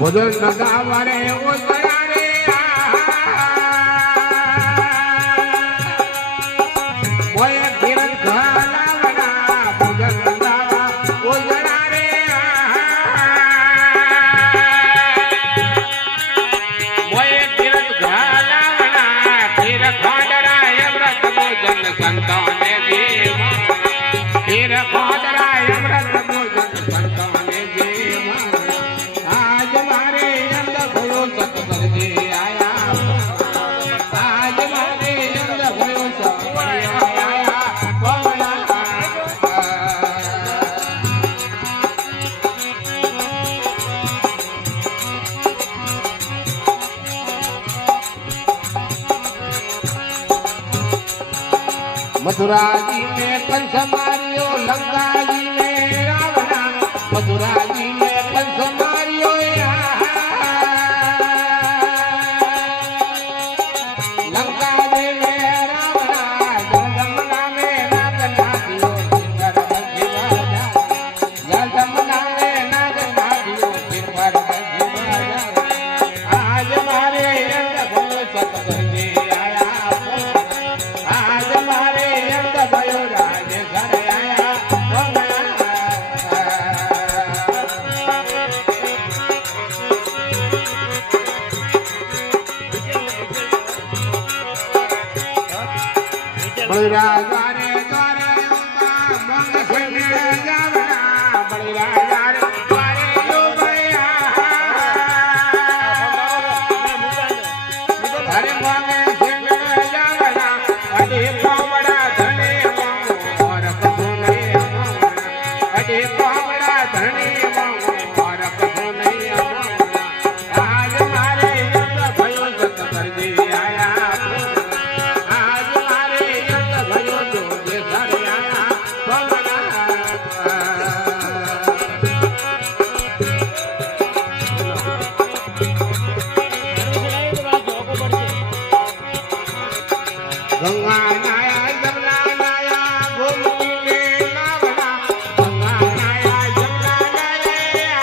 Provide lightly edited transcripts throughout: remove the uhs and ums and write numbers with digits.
ભજન નગાવરે ઓજરા રે મોય કિરણ ઘાલાવના ભજન નગાવા ઓજરા રે મોય કિરણ ઘાલાવના ધીર ખોડરાય વ્રત ભોજન સંતોને દેવા ધીર ખોડરાય વ્રત ભોજન સંતોને દેવા આજ મારે અંધ ભયો સતગરજી આયા આજ મારે અંધ ભયો સતગરજી આયા પવના मथुरा जी में कंस मारियो लंका जी में रावणा मथुरा जी में कंस मारियो लंका जी में रावणा जगदम्बा में नागनाथियो सिंगर बंजीवाजा जगदम्बा में नागनाथियो सिंगर बंजीवाजा आज मारे अंध भयो सतगरजी बलिराजा रे द्वारे मंग सिंह जावना बलिराजा रे द्वारे जो भैया हरे मंग सिंह जावना अडे पावड़ा धने और कधुने अडे पावड़ा धने और कधुने आज मारे अंध भयो सतगरजी आया गंगा नाया जमुना नाया गोमती में नावना गंगा नाया जमुना नाया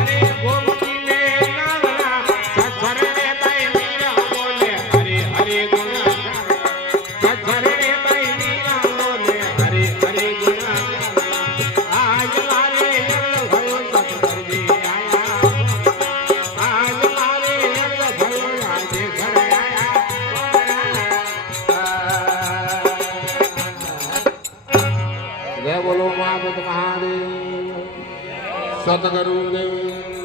अरे गोमती में नावना सचरने भाई मीरा बोले हरे हरे गुना सचरने भाई मीरा बोले हरे हरे गुना आज मारे अंध भयो सतगरजी आया आज मारे अंध भयो राजे घर आया जय बोलो महादेव सतगुरु देव